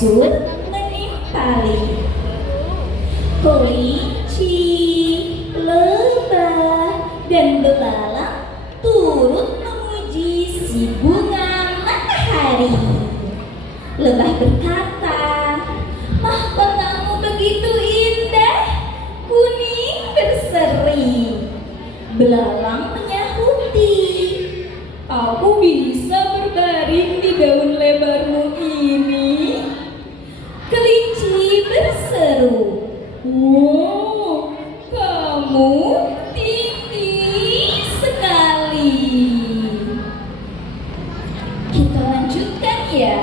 menyusut menimpali. Kelinci, lebah, dan belalang turut memuji si bunga matahari. Lebah berkata, "Mahkotamu begitu indah, kuning berseri." Belalang menyahuti, "Aku bisa berbaring di daun lebarmu ini." Kelinci berseru, "Wow, kamu tinggi sekali." Kita lanjutkan ya.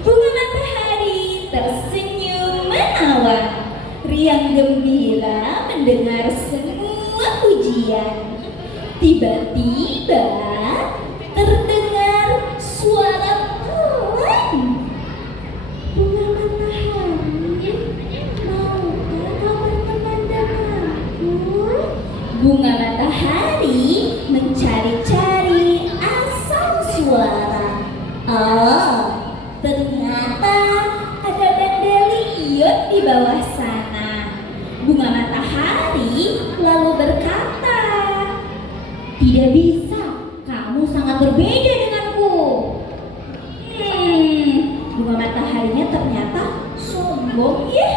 Bunga matahari tersenyum menawan, riang gembira mendengar semua pujian. Tiba-tiba terdengar suara pelan. "Bunga matahari, maukah kau berteman denganku?" Bunga matahari mencari-cari asal suara. Oh, ternyata ada dandelion di bawah sana. Bunga matahari lalu berkata, "Tidak bisa, kamu sangat berbeda denganku." Bunga mataharinya ternyata sombong ya.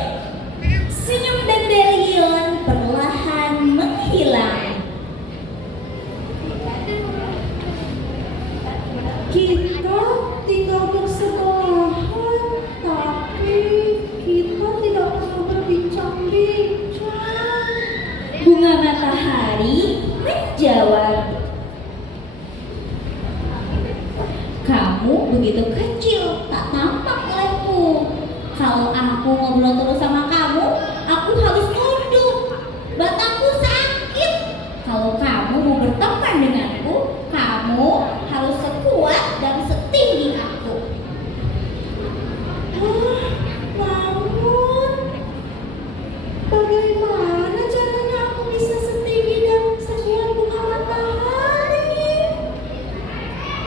Senyum dandelion perlahan menghilang. Kita tinggal bersebelahan, tapi kita tidak pernah berbincang-bincang. Bunga matahari menjawab, "Kamu begitu kecil, tak tampak olehku. Kalau aku ngobrol terus sama kamu, aku harus nunduk. Batangku sakit. Kalau kamu mau berteman denganku, kamu harus sekuat dan setinggi aku." Namun, bagaimana caranya aku bisa setinggi dan sekuat bunga matahari?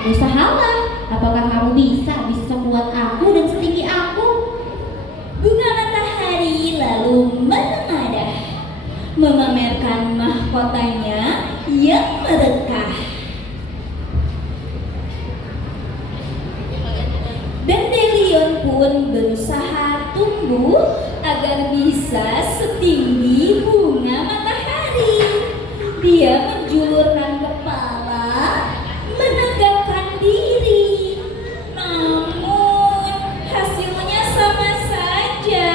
Usahalah, apakah kamu bisa sekuat aku dan setinggi aku? Bunga matahari lalu menengadah, memamerkan mahkotanya yang merekah. Dandelion pun berusaha tumbuh agar bisa setinggi bunga matahari. Dia menjulurkan kepala, menegakkan diri. Namun hasilnya sama saja.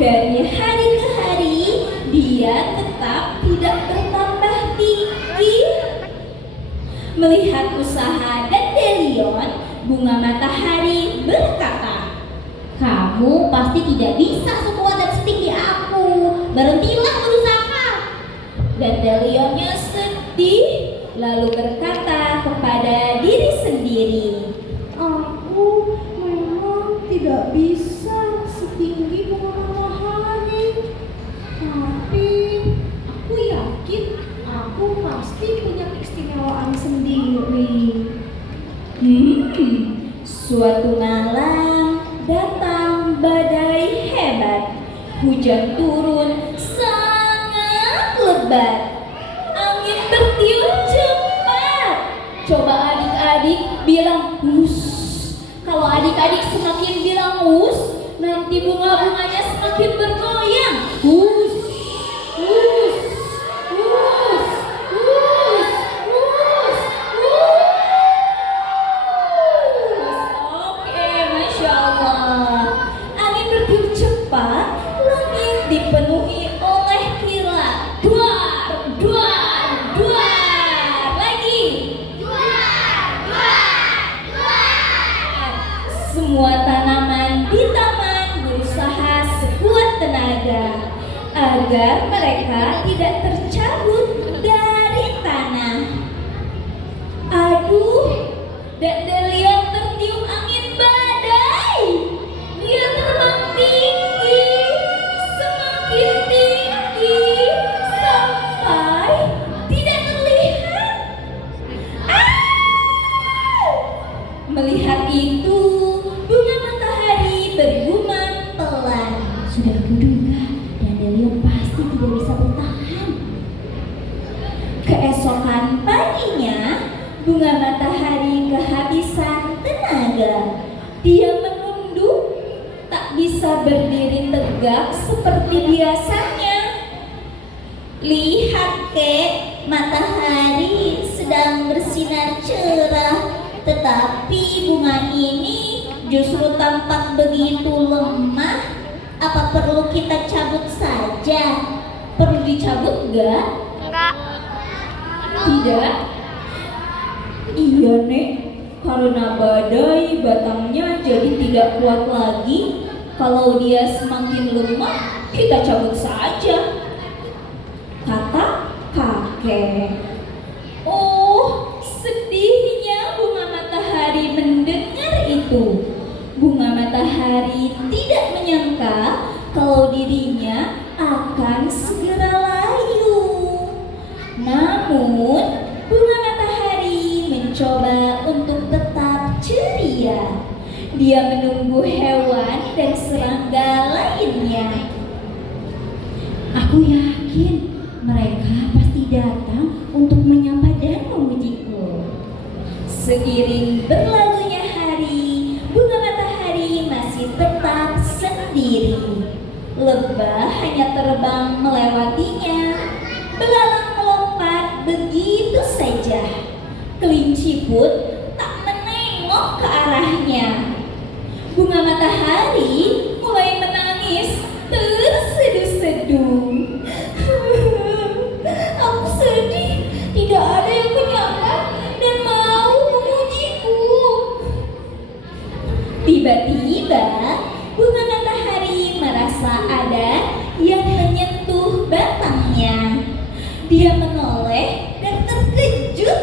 Dari hari ke hari dia tetap tidak bertambah tinggi. Melihat usaha dandelion, bunga matahari berkata, "Kamu pasti tidak bisa sekuat dan setinggi aku. Berhentilah berusaha." Dandelionnya sedih, lalu berkata kepada diri sendiri, "Aku memang tidak bisa setinggi bunga matahari. Tapi aku yakin aku pasti punya keistimewaan sendiri." Suatu malam datang badai hebat. Hujan turun sangat lebat. Angin bertiup cepat. Coba adik-adik bilang "hus". Kalau adik-adik semakin bilang "hus", nanti bunga-bunganya semakin bergoyang. Hus, hus, hus, hus, hus, hus. Oke, Masya Allah. Angin bertiup cepat, langit dipenuhi oleh kilat. Duar, duar, duar. Lagi. Duar, duar, duar. Semua tanaman di taman berusaha sekuat tenaga agar mereka tidak tercabut dari tanah. Aduh, dandelion tertiup angin badai. Dia terbang tinggi, semakin tinggi, sampai tidak terlihat. Melihat itu, bunga matahari Bunga matahari kehabisan tenaga. Dia menunduk, tak bisa berdiri tegak seperti biasanya. Lihat, Kek, matahari sedang bersinar cerah, tetapi bunga ini justru tampak begitu lemah. Apa perlu kita cabut saja? Perlu dicabut enggak? Enggak. Tidak. Iya, Nek. Karena badai batangnya jadi tidak kuat lagi. Kalau dia semakin lemah, kita cabut saja, kata kakek. Oh, sedihnya bunga matahari mendengar itu. Bunga matahari tidak menyangka kalau dirinya akan segera layu. Namun, bunga matahari mencoba untuk tetap ceria. Dia menunggu hewan dan serangga lainnya. Aku yakin mereka pasti datang untuk menyapa dan memujiku. Seiring berlalunya hari, bunga matahari masih tetap sendiri. Lebah hanya terbang melewatinya. Belalang melompat begitu saja. Kelinci pun tak menengok ke arahnya. Bunga matahari mulai menangis terseduh-seduh. Aku sedih, tidak ada yang menyapa dan mau memujiku. Tiba-tiba bunga matahari merasa ada yang menyentuh batangnya. Dia menoleh dan terkejut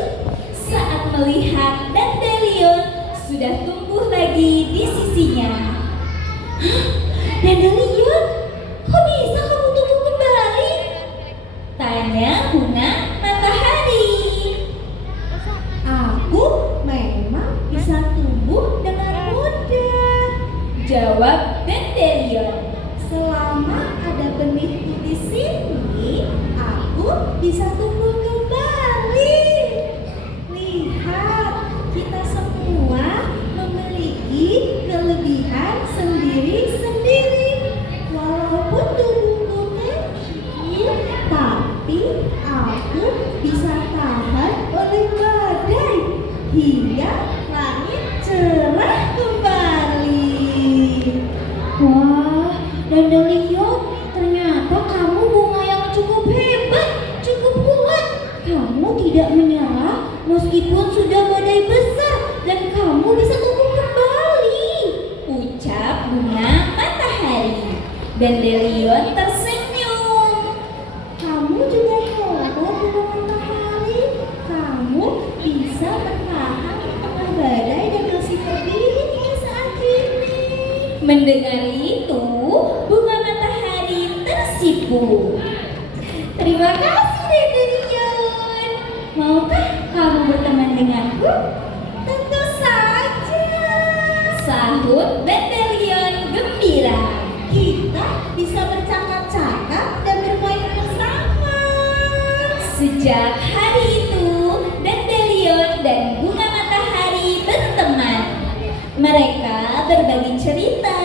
saat melihat dandelion sudah tumbuh lagi di sisinya. Hah? Dandelion? Kok bisa kamu tumbuh kembali? Tanya bunga matahari. Aku memang bisa tumbuh dengan mudah, jawab dandelion. Selama ada benihku di sini, aku bisa tumbuh kembali. Lihat, kita semua memiliki kelebihan sendiri-sendiri. Walaupun tubuhku kecil, tapi aku bisa tahan oleh badai hingga langit cerah kembali. Wah, dandelion, ternyata kamu bunga yang cukup hebat, cukup kuat. Kamu tidak menyerah meskipun sudah badai besar dan kamu bisa tumbuh kembali, ucap bunga matahari. Dandelion tersenyum. Kamu juga hebat, bunga matahari. Kamu bisa bertahan di tengah badai dan masih berdiri hingga saat ini. Mendengar itu, bunga matahari tersipu. Terima kasih, dandelion. Maukah kamu berteman denganku? Tentu saja, sahut dandelion gembira. Kita bisa bercakap-cakap dan bermain bersama. Sejak hari itu, dandelion dan bunga matahari berteman. Mereka berbagi cerita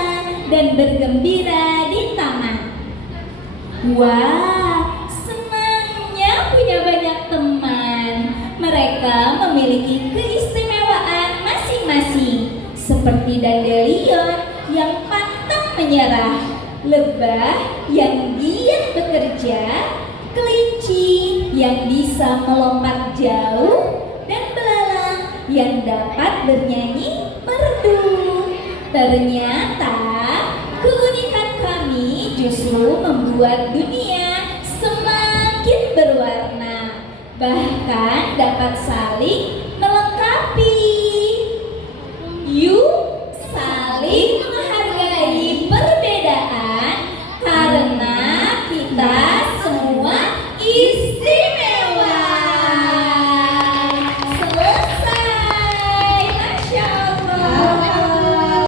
dan bergembira di taman. Wah, senangnya punya banyak teman. Mereka memiliki keistimewaan masing-masing, seperti dandelion yang pantang menyerah, lebah yang giat bekerja, kelinci yang bisa melompat jauh, dan belalang yang dapat bernyanyi merdu. Ternyata keunikan kami justru membuat dunia semakin berwarna, bahkan dapat saling